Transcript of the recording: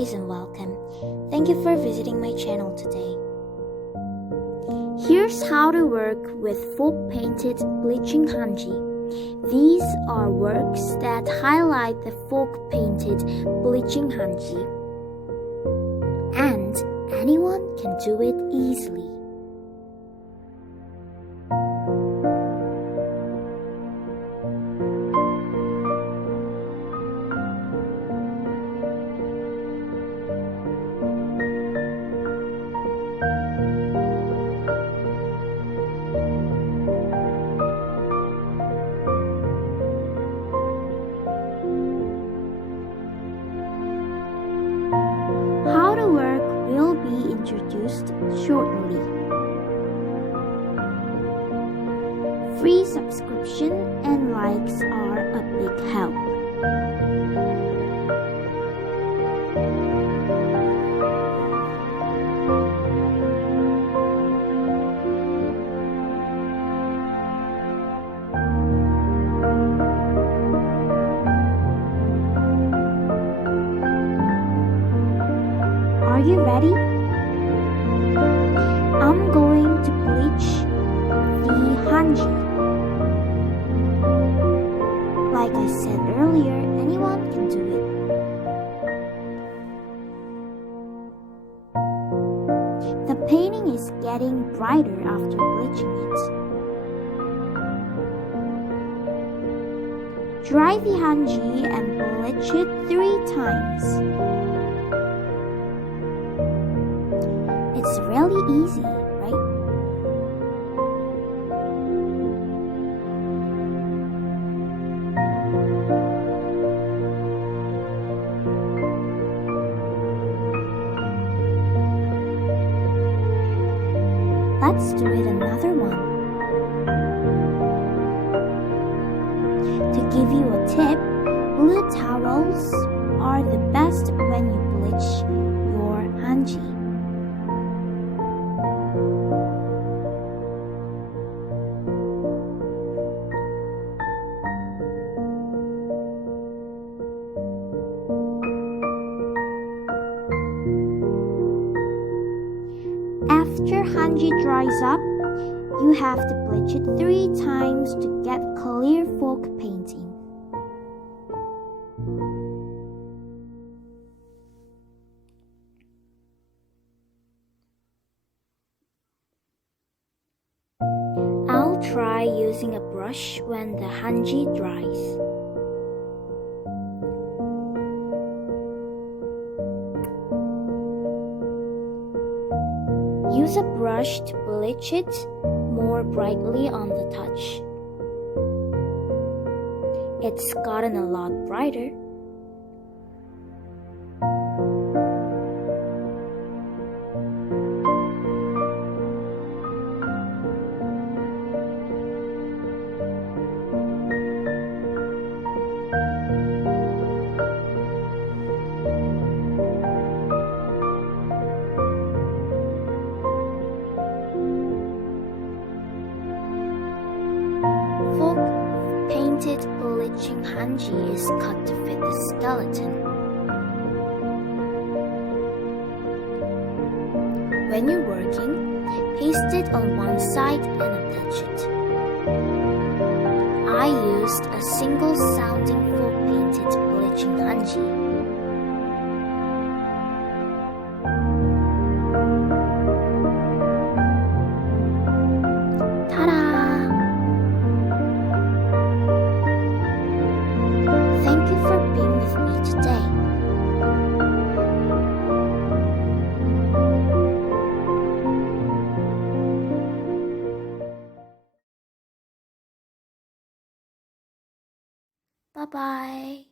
guys and welcome. Thank you for visiting my channel today. Here's how to work with folk painted bleaching Hanji. These are works that highlight the folk painted bleaching Hanji. And anyone can do it easily. How to work will be introduced shortly. Free subscription and likes are a big help. Are you ready? I'm going to bleach the Hanji. Like I said earlier, anyone can do it. The painting is getting brighter after bleaching it. Dry the Hanji and bleach it 3 times. It's really easy, right? Let's do it another one. To give you a tip, blue towels are the best when you bleach your Hanji. After Hanji dries up, you have to bleach it 3 times to get clear folk painting. I'll try using a brush when the Hanji dries. Use a brush to bleach it more brightly on the touch. It's gotten a lot brighter. Folk painted bleaching Hanji is cut to fit the skeleton. When you're working, paste it on one side and attach it. I used a single sounding folk painted bleaching Hanji. Thank you for being with me today. Bye-bye.